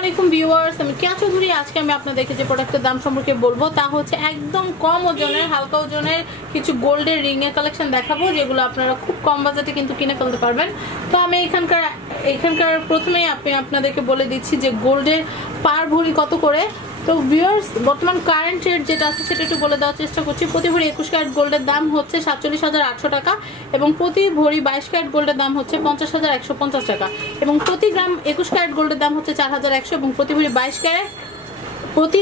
আলাইকুম ভিউয়ার্স, আমি কেয়া চৌধুরী। আজকে আমি আপনাদেরকে যে প্রোডাক্টের দাম সম্পর্কে বলবো তা হচ্ছে একদম কম ওজনের, হালকা ওজনের কিছু গোল্ডের রিং এর কালেকশন দেখাবো, যেগুলো আপনারা খুব কম বাজেটে কিন্তু কিনে ফেলতে পারবেন। তো আমি এখানকার প্রথমেই আপনাদেরকে বলে দিচ্ছি যে গোল্ডের পার ভরি কত করে। তো ভিউয়ার্স, বর্তমান কারেন্ট রেট যেটা আছে সেটা একটু বলে দেওয়ার চেষ্টা করছি। প্রতি ভরি 21 ক্যারেট গোল্ডের দাম হচ্ছে 47,800 টাকা এবং প্রতি ভরি 22 ক্যারেট গোল্ডের দাম হচ্ছে 50,150 টাকা এবং প্রতি গ্রাম 21 ক্যারেট গোল্ডের দাম হচ্ছে 4,100 এবং প্রতি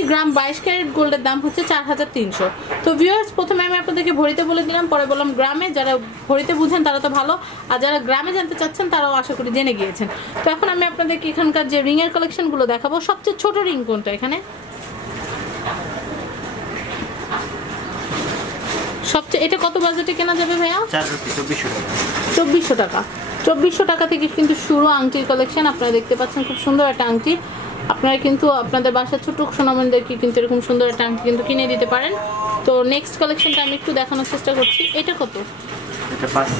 গ্রাম 22 ক্যারেট গোল্ডের দাম হচ্ছে 4,300। তো ভিউয়ার্স, প্রথমে আমি আপনাদেরকে ভরিতে বলে দিলাম, পরে বললাম গ্রামে। যারা ভরিতে বুঝেন তারা তো ভালো, আর যারা গ্রামে জানতে চাচ্ছেন তারাও আশা করি জেনে গিয়েছেন। তো এখন আমি আপনাদেরকে এখানকার যে রিং এর কালেকশনগুলো দেখাবো। সবচেয়ে ছোট রিং কোনটা এখানে? সবচেয়ে এটা কত বাজেটে কেনা যাবে ভাইয়া? 2400 টাকা। 2400 টাকা থেকে কিন্তু শুরু আংটির কালেকশন। আপনারা দেখতে পাচ্ছেন খুব সুন্দর একটা আংটি। আপনারা কিন্তু আপনাদের বাসার ছোট সোনামণিদেরকে কিন্তু এরকম সুন্দর একটা আংটি কিন্তু কিনে দিতে পারেন। তো নেক্সট কালেকশনটা আমি একটু দেখানোর চেষ্টা করছি। এটা কত? এটা 5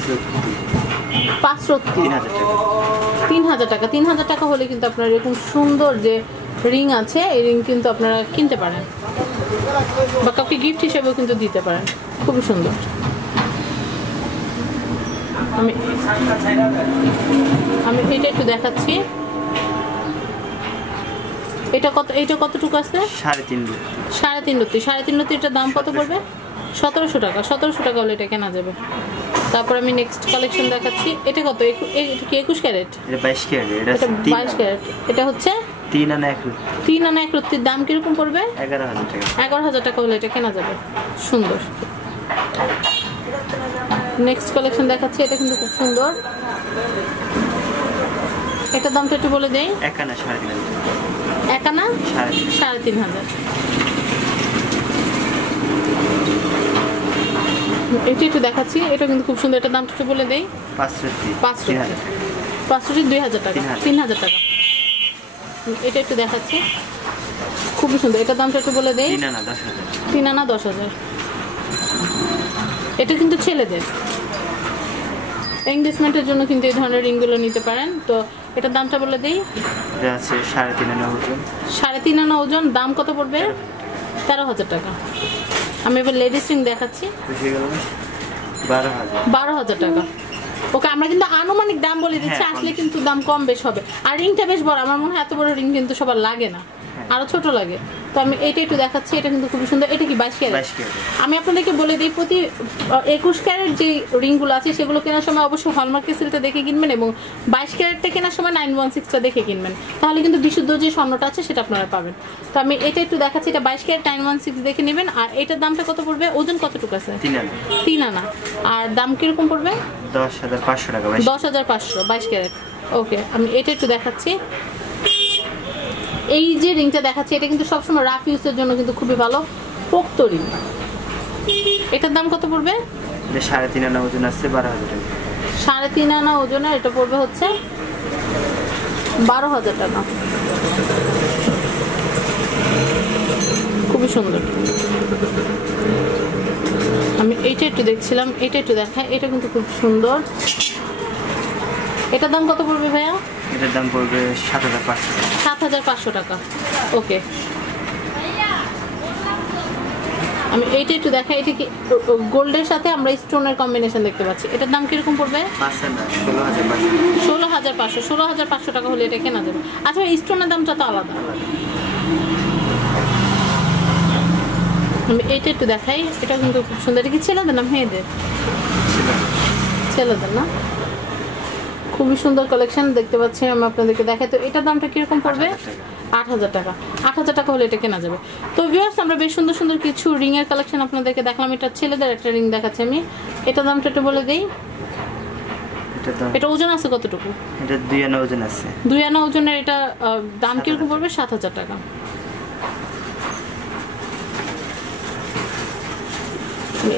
3000 টাকা। 3000 টাকা হলে কিন্তু আপনারা এরকম সুন্দর যে রিং আছে এই রিং কিন্তু আপনারা কিনতে পারেন বা কাউকে গিফট হিসেবেও কিন্তু দিতে পারেন। খুবই সুন্দর। আমি এটা একটু দেখাচ্ছি। এটা কতটুকু আছে? 3.5 লতি। এটার দাম কত পড়বে? 1700 টাকা। 1700 টাকা হলে এটা কেনা যাবে। তারপর আমি নেক্সট কালেকশন দেখাচ্ছি। এটা কত? এটা কি 21 ক্যারেট? এটা 22 ক্যারেট। এটা 22 ক্যারেট। এটা হচ্ছে 3 আনা 1 লতির দাম কিরকম পড়বে? 11,000 টাকা। 11,000 টাকা হলে এটা কেনা যাবে। সুন্দর। নেক্সট কালেকশন দেখাচ্ছি। এটা কিন্তু খুব সুন্দর। এটার দামটা একটু বলে দেই। 1 আনা 3.5। 1 আনা 3.5। এটা একটু দেখাচ্ছি। এটা কিন্তু খুব সুন্দর। এটার দামটা একটু বলে দেই। 5 রুটি 2000 টাকা। 3000 টাকা। এটা একটু দেখাচ্ছি, খুবই সুন্দর। এটার দামটা একটু বলে দেই। 3 আনা 10,000। এটা কিন্তু ছেলেদের এনগেজমেন্টের জন্য কিন্তু এই ধরনের রিংগুলো নিতে পারেন। তো এটার দামটা বলে দেই। এটা আছে 3.5 আনা ওজন। 3.5 আনা ওজন। দাম কত পড়বে? 13,000 টাকা। আমি এবার লেডিস রিং দেখাচ্ছি। 12,000 টাকা। ওকে, আমরা কিন্তু আনুমানিক দাম বলে দিচ্ছি, আসলে কিন্তু দাম কম বেশ হবে। আর রিংটা বেশ বড়। আমার মনে হয় এত বড় রিং কিন্তু সবার লাগে না, আরো ছোট লাগে। তো আমি এইটা একটু দেখাচ্ছি। এটা কিন্তু খুবই সুন্দর। এটা কি 22 ক্যারেট? আমি আপনাদেরকে বলে দিই, প্রতি 21 ক্যারেট যে রিংগুলো আছে সেগুলো কেনার সময় অবশ্যই হলমার্কের সিলটা দেখে কিনবেন এবং 22 ক্যারেটটা কেনার সময় 916টা দেখে কিনবেন, তাহলে কিন্তু বিশুদ্ধ যে স্বর্ণটা আছে সেটা আপনারা পাবেন। তো আমি এটা একটু দেখাচ্ছি। এটা 22 ক্যারেট 916 দেখে নেবেন। আর এটার দামটা কত পড়বে? ওজন কতটুকু আছে? 3 আনা। আর দাম কিরকম পড়বে? 10,500 টাকা। 10,500 22 ক্যারেট। ওকে, আমি এটা একটু দেখাচ্ছি। এই যে রিংটা দেখাচ্ছি এটা কিন্তু সবসময় রাফ ইউজের জন্য কিন্তু খুবই ভালো, পোক্ত রিং। এটার দাম কত পড়বে? এটা 3.5 আনা ওজন আছে 12,000 টাকা। 3.5 আনা ওজনের এটা পড়বে হচ্ছে 12,000 টাকা। খুবই সুন্দর। আমি এইটা একটু দেখছিলাম, এটা একটু দেখাই। এটা কিন্তু খুব সুন্দর। এটার দাম কত পড়বে ভাইয়া? এটার দাম পড়বে 7,500 টাকা। 7,500 টাকা। ওকে, আমি এইটা একটু দেখাই। এটা কি গোল্ডের সাথে আমরা স্টোনের কম্বিনেশন দেখতে পাচ্ছি। এটার দাম কিরকম পড়বে? 16,500। 16,500 টাকা হলে এটা কেনা যাবে। আচ্ছা, স্টোনের দামটা তো আলাদা। আমি এইটা একটু দেখাই। এটা কিন্তু খুব সুন্দর। এটা কি ছেলেদের না মেয়েদের? ছেলেদের না? খুবই সুন্দর কালেকশন দেখতে পাচ্ছি আমি আপনাদেরকে দেখাই। তো এটার দামটা কিরকম পড়বে? 8,000 টাকা। 8,000 টাকা হলে এটা কেনা যাবে। তো ভিউয়ার্স, আমরা বেশ সুন্দর সুন্দর কিছু রিং এর কালেকশন আপনাদেরকে দেখলাম। এটা ছেলেদের একটা রিং দেখাচ্ছি আমি। এটা দামটা একটু বলে দেই। এটা ওজন আছে কতটুকু? এটা 2 আনা ওজন আছে। 2 আনা ওজনের এটা দাম কিরকম পড়বে? 7,000 টাকা।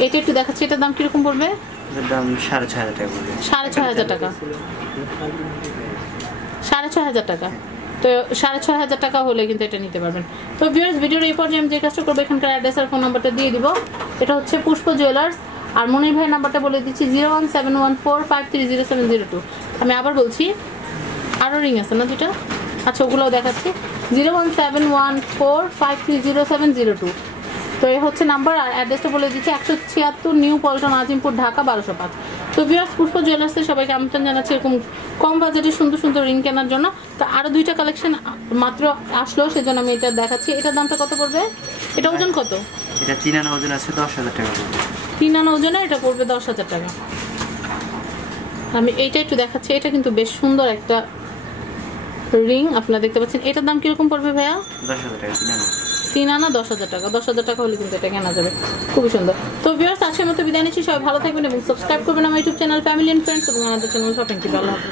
এটা একটু দেখাচ্ছি। এটার দাম কিরকম পড়বে? এর দাম 6,500 টাকা পড়বে। 6,500 টাকা। 6,500 টাকা। তো 6,500 টাকা হলে কিন্তু এটা নিতে পারবেন। তো ভিউয়ার্স, ভিডিওর এই পর্যায়ে আমি যে কাজটা করবো, এখানকার অ্যাড্রেস আর ফোন নাম্বারটা দিয়ে দিব। এটা হচ্ছে পুষ্প জুয়েলার্স। আর মনির ভাইয়ের নাম্বারটা বলে দিচ্ছি 01714530702। আমি আবার বলছি, আরও রিং আছে না দুটা? আচ্ছা ওগুলোও দেখাচ্ছি 01714530702। তো এই হচ্ছে নাম্বার, আর অ্যাড্রেসটা বলে দিচ্ছি 176 নিউ পল্টন আজিমপুর ঢাকা 1205। তো ভিউয়ার্স পুষ্প জুয়েলার্সের সবাইকে আমন্ত্রণ জানাচ্ছি এরকম কম বাজেটে সুন্দর সুন্দর রিং কেনার জন্য। তো আরও 2টা কালেকশন মাত্র আসলো, সেজন্য আমি এটা দেখাচ্ছি। এটার দামটা কত পড়বে? এটা ওজন কত? এটা 3 আনা ওজন আছে 10,000 টাকা পড়বে। 3 আনা ওজনে এটা পড়বে 10,000 টাকা। আমি এইটা একটু দেখাচ্ছি, এটা কিন্তু বেশ সুন্দর একটা রিং আপনারা দেখতে পাচ্ছেন। এটার দাম কিরকম পড়বে ভাইয়া? 10,000 টাকা 3 আনা। 3 আনা 10,000 টাকা। 10,000 টাকা হলে কিন্তু এটা কেনা যাবে, খুবই সুন্দর। তো ভিউয়ার্স আজকের মতো বিদায় নিচ্ছি, সবাই ভালো থাকবেন এবং সাবস্ক্রাইব করবেন আমার YouTube channel family and friends এবং আমাদের চ্যানেল শপিং টিপ। আল্লাহ হাফেজ।